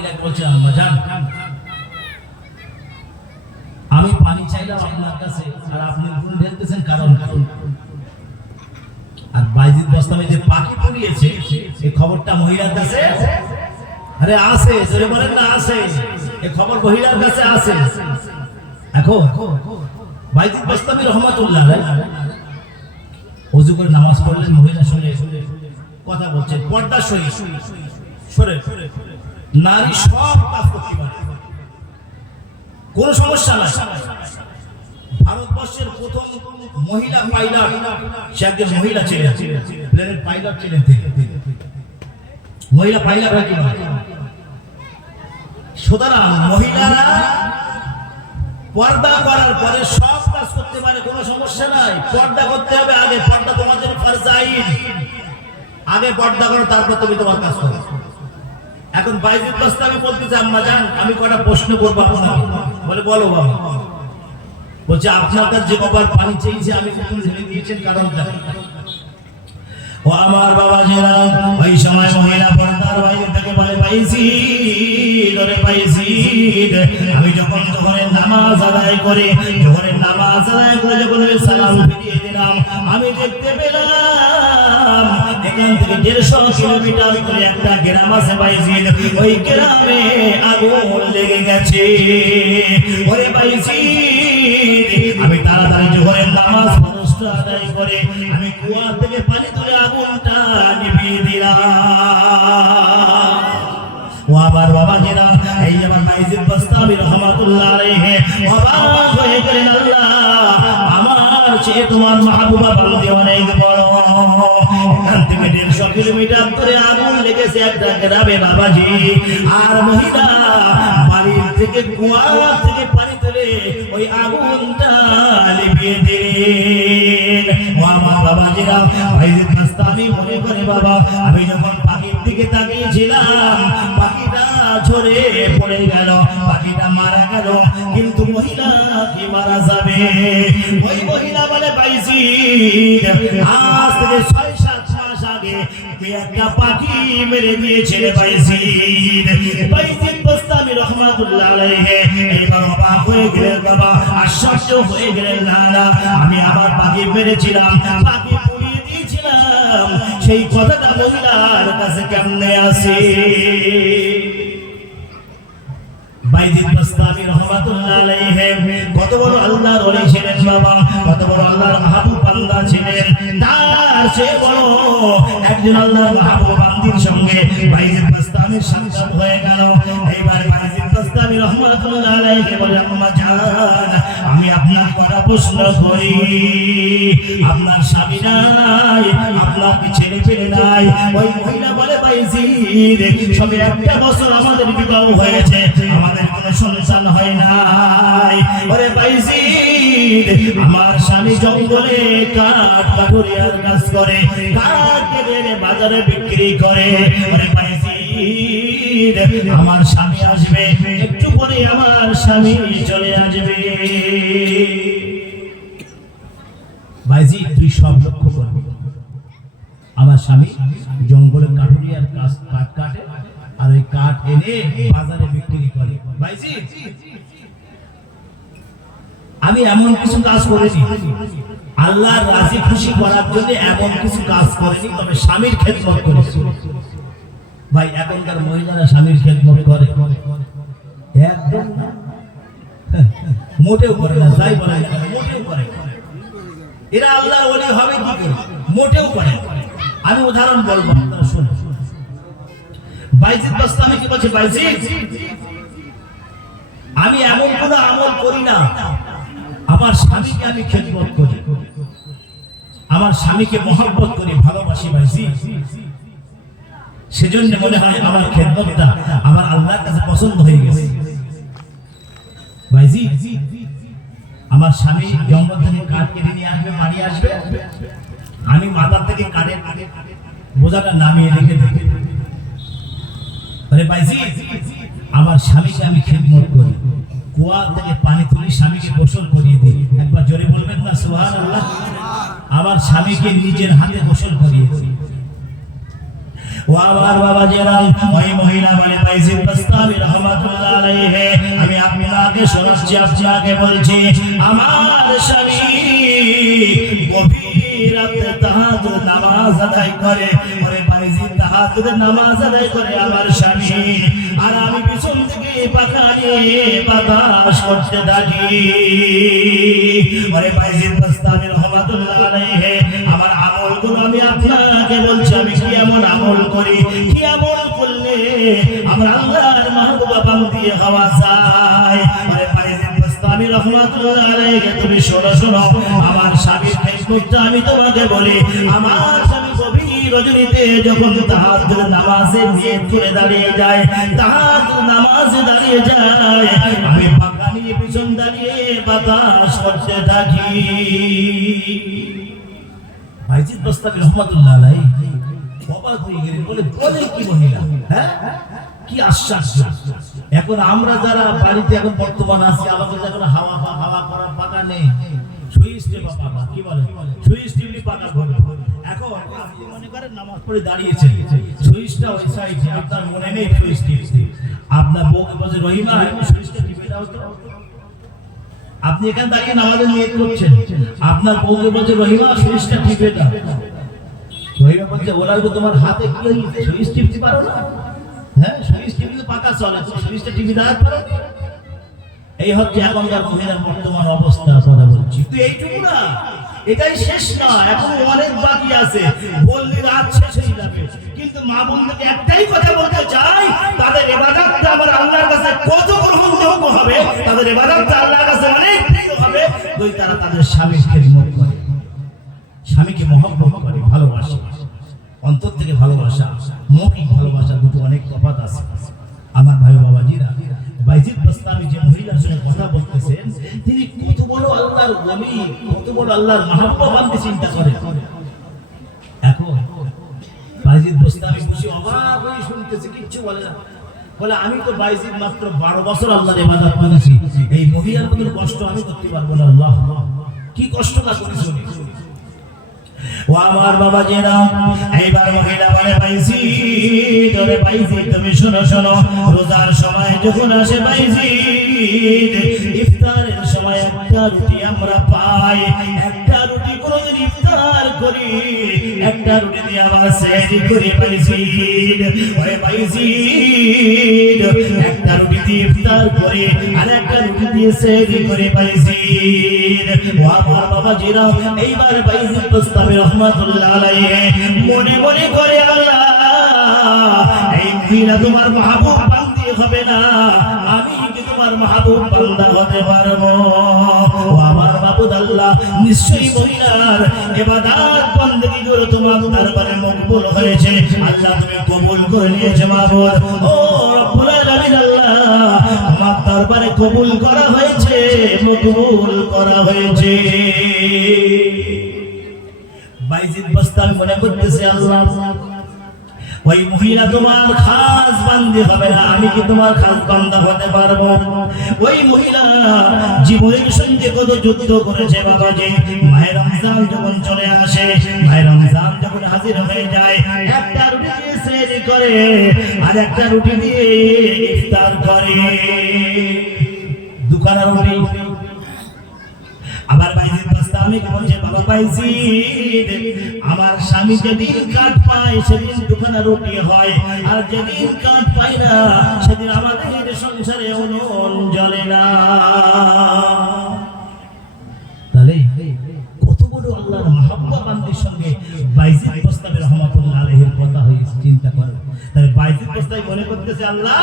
মহিলাকে বলছে, আম্মা জান, আমি পানি চাইলাম আপনার কাছে আর আপনি ফুল ঢেলতেছেন কারণ। আর বাইজিদ বাস্তামে যে পাখি পড়িয়েছে এই খবরটা মহিলার কাছে আরে আছে, জোরে বলেন না আছে, এই খবর মহিলার কাছে আছে। এখন বাইজিদ বাস্তামি রহমাতুল্লাহ ওযু করে নামাজ পড়লেন, মহিলা শুনে কথা বলছে, পর্দা সহিত সরে নারী সব কাজ করতে পারে, কোনো সমস্যা নাই। ভারতবর্ষের প্রথম মহিলা পাইলট, সে একজন মহিলা ছিলেন, প্লেনের পাইলট ছিলেন। মহিলা পাইলট হয় কি না? সুতরাং মহিলারা পর্দা করার পরে সব কাজ করতে পারে, কোনো সমস্যা নাই। পর্দা করতে হবে আগে, পর্দা তোমাদের ফরজ আইন, আগে পর্দা করো তারপর তুমি তোমার কাজ করো। এখন বাইজিদ বাস্তামি বলতেছে, আম্মা জান আমি কয়টা প্রশ্ন করবো আপনাকে। বলে বলো বাবা। বলছে আপনার কাছে যে কবার পানি চেয়েছে আমি ফুল ঢেলে দিয়েছেন কারণটা। ও আমার বাবাজিরা, ওই সময় মহিলা পর্দার বাইরে থেকে বলে, পাইছি ধরে পাইছি, আমি যখন জোহরের নামাজ আদায় করে যখন সালাম ফিরিয়ে দিলাম, আমি দেখতে পেলাম এখান থেকে 150 কিলোমিটার দূরে একটা গ্রাম আছে পাইছি, ওই গ্রামে আগুন লেগে গেছে। ওরে পাইছি, আমি তাড়াতাড়ি জোহরের নামাজ ফরজটা আদায় করে আমি কুয়া থেকে পানি তুলে আগুনটা নিভিয়ে দিলাম। ও আমার বাবাজিরা, এই আমার বাইজিদ বাস্তামি রহমাতুল্লাহ আলাইহি অবাক হয়ে গেলেন, আল্লাহ আমার চেয়ে তোমার মাহবুবা বান্দি অনেক বড়। এখান থেকে 150 কিলোমিটার দূরে আগুন লেগেছে একটা গ্রামে বাবাজি, আর মহিলা বাড়ির থেকে কুয়া থেকে পানি তুলে ওই আগুনটা নিভিয়ে দিলেন। ও আমার বাবাজিরা, বাইজিদ বাস্তামি মনে করে, বাবা আমি যখন পাখির দিকে তাকিয়েছিলাম পাখিটা ঝরে পড়ে গেল, পাখিটা মারা গেল, কিন্তু মহিলা কি মারা যাবে? ওই মহিলা বলে, বাইজিদ আজ থেকে 6-7 মাস আগে একটা পাখি মেরে দিয়েছে বাইজিদ বাস্তামি রহমাতুল্লাহ আলাইহি এবার অবাক হয়ে গেলেন, বাবা আশ্চর্য হয়ে গেলেন, না আমি আমার পাখি মেরেছিলাম, পাখি পুড়িয়ে দিয়েছিলাম, সেই কথাটা মহিলার কাছে কেমনে আসে? বাইজিদ বাস্তামি রাহমাতুল্লাহ আলাইহি কত বড় আল্লাহর ওলি ছিলেন বাবা, কত বড় আল্লাহর মাহবুব বান্দা ছিলেন। তার চেয়ে বড় একজন আল্লাহর মাহবুব বান্দির সঙ্গে বাইজিদ বাস্তামির সাক্ষাৎ হয়ে গেল। এইবার বাইজিদ বাস্তামি রাহমাতুল্লাহ আলাইহি বলে, আম্মা জান আমি আপনার কথা প্রশ্ন করি, আপনার স্বামী নাই, আপনার কি ছেলে পেলে নাই? ওই মহিলা বলে, বাইজিদ সবে 1 বছর আমাদের বিবাহ হয়েছে, আমাদের কোনো সন্তান হয় নাই। ওরে বাইজিদ আমার স্বামী জঙ্গলে কাঠ কাঠুরিয়ার কাজ করে, কাঠ কেটে বাজারে বিক্রি করে। ওরে বাইজিদ আমার স্বামী আসবে, একটু পরে আমার স্বামী চলে আসবে। বাইজিদ তুই সব লক্ষ্য করবি, আমার স্বামী জঙ্গলে কাঠুরিয়ার কাঠ কাটে আর ওই কাঠ এনে বাজারে বিক্রি করে। বাইজিদ আমি এমন কিছু কাজ করিনি, আল্লাহর রাজি খুশি করার জন্য এমন কিছু কাজ করিনি, তবে স্বামীর খেদমত করেছি। ভাই এখনকার মহিলারা স্বামীর খেদমত করে? একদম মোটেও করে না, যাই বলে মোটেও করে। এরা আল্লাহর ওলি হবে কি করে? মোটেও করে। আমি উদাহরণ বলবো, আপনারা শুনুন। বাইজিদ বাস্তামি কি বলছে, বাইজিদ আমি এমন কোনো আমল করি না, আমার স্বামীকে আমি খেদমত করি, আমার স্বামীকে মহব্বত করি, ভালোবাসি বাইজিদ, সেজন্য মনে হয় আমার খেদমতটা আমার আল্লাহর কাছে পছন্দ হয়ে গেছে। বাইজিদ আমার স্বামী জঙ্গল থেকে কাঠ কেটে নিয়ে আসবে, বাড়ি আসবে, আমি মাথার থেকে কাঠের বোঝাটা নামিয়ে রেখে দেব। আরে বাইজিদ আমার স্বামীকে আমি খেদমত করি, কুয়া থেকে পানি তুলি, স্বামীকে গোসল করিয়ে দিই। একবার জোরে বলবেন না সুবহানাল্লাহ? আমার স্বামীকে নিজের হাতে গোসল করিয়ে দিই। ও আমার বাবাজিরা, ওই মহিলা বলে বাইজিদ বাস্তামি রাহমাতুল্লাহ আলাইহি, আমি আপনাকে শোনাচ্ছি, আপনাকে বলছি, আমার স্বামী গভীর রাতে তাহাজ্জুদ নামাজ আদায় করে, ওরে বাইজিদ তাহাজ্জুদ নামাজ আদায় করে আমার স্বামী, আর আমি পিছন থেকে পাখা নিয়ে বাতাস করতে থাকি। ওরে বাইজিদ বাস্তামি রাহমাতুল্লাহ আলাইহি, আমার আমলগুলো আমি আপনাকে বলছি, আমি কি এমন আমল করি, কি আমল করলে আমার আল্লাহর মাহবুবা বান্দি হওয়া যায়। আরে বাইজিদ বাস্তামি রাহমাতুল্লাহ আলাইহি, তুমি শোনো শোনো, আমার স্বামীর খেদমতটা আমি তোমাকে বলি। আমার স্বামী গভীর রজনীতে যখন তাহাজ্জুদ নামাজে নিয়ত করে দাঁড়িয়ে যায়, তাহাজ্জুদ নামাজে দাঁড়িয়ে যায়, আমি পাখা নিয়ে পিছন দাঁড়িয়ে বাতাস করতে থাকি। বাইজিদ বাস্তামি রাহমাতুল্লাহ আলাইহি অবাক হয়ে গেলেন, বলে কি মহিলা, হ্যাঁ কি আশ্চর্য। এখন আমরা যারা বাড়িতে এখন বর্তমান আছি, আমাদের এখন হাওয়া করার পাকা নেই, সুইচ টেপা পাকা, কি বলে সুইচ টিপি পাকা ঘরে। এখন আপনি মনে করেন নামাজ পড়ে দাঁড়িয়েছেন, সুইচটা ওই সাইডে, আপনার মনে নেই সুইচ টিপতে, আপনার বউকে বলছে রহিমা সুইচটা টিপে দাও তো। আপনি এখানে দাঁড়িয়ে নামাজে নিয়ত করছেন, আপনার বউকে বলছে রহিমা সুইচটা টিপে দাও। রহিমা বলছে ওরা তো তোমার হাতে কি হয়েছে, সুইচ টিপতে পারো না? হ্যাঁ সুইচ টিপলে পাকা চলে, সুইচটা টিপে দাও পারো। এই হচ্ছে এখনকার মহিলার বর্তমান অবস্থা কথা বলছি। তো এইটুকু না, এটাই শেষ না, এখন অনেক বাকি আছে, বললে রাত শেষ হয়ে যাবে। কিন্তু মা বোনদেরকে একটাই কথা বলতে চাই, তাদের ইবাদতটা আমার আল্লাহর কাছে কত গ্রহণযোগ্য হবে, তাদের ইবাদতটা আল্লাহর কাছে অনেক প্রিয় হবে যদি তারা তাদের স্বামীর খেদমত করে, স্বামীকে মহব্বত করে, ভালোবাসে, অন্তর থেকে ভালোবাসা, মৌখিক ভালোবাসা, দুটো অনেক তফাৎ আছে। আমার ভাই বাবাজিরা, বাইজিদ বাস্তামি যে মহিলার সঙ্গে কথা বলতেছেন, তিনি কত বড় আল্লাহর ওলি, কত বড় আল্লাহর মহব্বত বান্দি চিন্তা করেন। এখন বাইজিদ বাস্তামি বসে অবাক হয়ে শুনতেছে, কিচ্ছু বলে না। বলে আমি তো বাইজিদ মাত্র 12 বছর আল্লাহর ইবাদত করেছি, এই মহিলার মতো কষ্ট আমি করতে পারবো না। আল্লাহ কি কষ্ট না করেছি। ও আমার বাবাজিরা, এইবার মহিলা বলে বাইজিদ, ওরে বাইজিদ তুমি শোনো শোনো, রোজার সময় যখন আসে বাইজিদ, ইফতারের সময় একটা রুটি আমরা পাই, একটা রুটি কোনদিন ইফতার করি, একটা রুটি দিয়ে আবার সেহরি করি বাইজিদ। ওরে বাইজিদ, একটা রুটি দিয়ে ইফতার করি আর একটা রুটি দিয়ে সেহরি করি বাইজিদ। ও আমার বাবাজিরা, এইবার বাইজিদ বাস্তামি রাহমাতুল্লাহ আলাইহি মনে মনে করে, আল্লাহ এই মহিলা তোমার মাহবুব বান্দি হবে না, আমি কি তোমার মাহবুব বান্দা হতে পারবো? ও আমার মাবুদ আল্লাহ, নিশ্চয়ই মহিলার ইবাদত বندگی গুলো তোমার দরবারে মকবুল হয়েছে। আল্লাহ তুমি কবুল করে নিয়েছো মাবুদ। ও রব্বুল আলামিন আল্লাহ, তোমার দরবারে কবুল করা হয়েছে, মকবুল করা হয়েছে। বাইজিদ বাস্তামি মনে করতেছে, আল্লাহ ওই মহিলা তোমার খাস বান্দি হবে না, আমি কি তোমার খাস বান্দা হতে পারবো? ওই মহিলা জীবনের সঙ্গে কত যুদ্ধ করেছে বাবাজি। মাহে রমজান যখন চলে আসে, মাহে রমজান যখন হাজির হয়ে যায়, একটা রুটি দিয়ে সেহরি করে আর একটা রুটি দিয়ে ইফতার করে, দুখানা রুটি। আবার বাইজিদ বাস্তামি বলছে, বাবা বাইজিদ, আমার স্বামী যেদিন কাঠ পায় সেদিন দুখানা রুটি হয়, আর যেদিন কাঠ পায় না সেদিন আমাদের সংসারে উনুন জ্বলে না। তাহলে কত বড় আল্লাহর মহব্বত বান্দির সঙ্গে বাইজিদ বাস্তামি রাহমাতুল্লাহ আলাইহির কথা হয়েছে, চিন্তা করো। তাহলে বাইজিদ বাস্তামি মনে করতেছে, আল্লাহ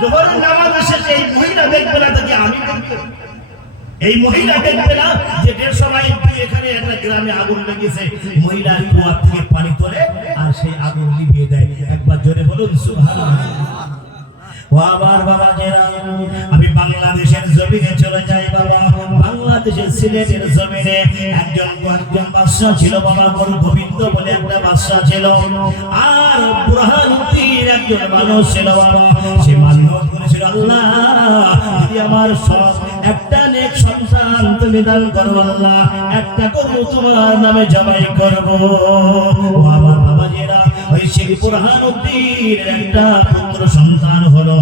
জোহরের নামাজ শেষে এই মহিলা দেখবে না, তাকে আমি দেখব। এই মহিলা দেখবে না যে 150 মাইল এখানে একটা গ্রামে আগুন লেগেছে, মহিলা কুয়া থেকে পানি তোলে আর সেই আগুন নিভিয়ে দেয়। একবার জোরে বলুন সুবহানাল্লাহ। ও আমার বাবাজিরা, আমি বাংলাদেশের জমিনে চলে যাই বাবা। বাংলাদেশের সিলেটের জমিনে একজন বাদশা ছিল বাবা, বড় গোবিন্দ বলে একটা বাদশা ছিল, আর বুরহানুদ্দিন একজন মানুষ ছিল বাবা। সে মানুষ করেছিল, আল্লাহ যদি আমার সব একটা নেক সন্তান তুমি দান করো আল্লাহ, একটা গরু তোমার নামে জবাই করব। ও আমার বাবাজিরা, ওই সেই বুরহানুদ্দিনের একটা পুত্র সন্তান হলো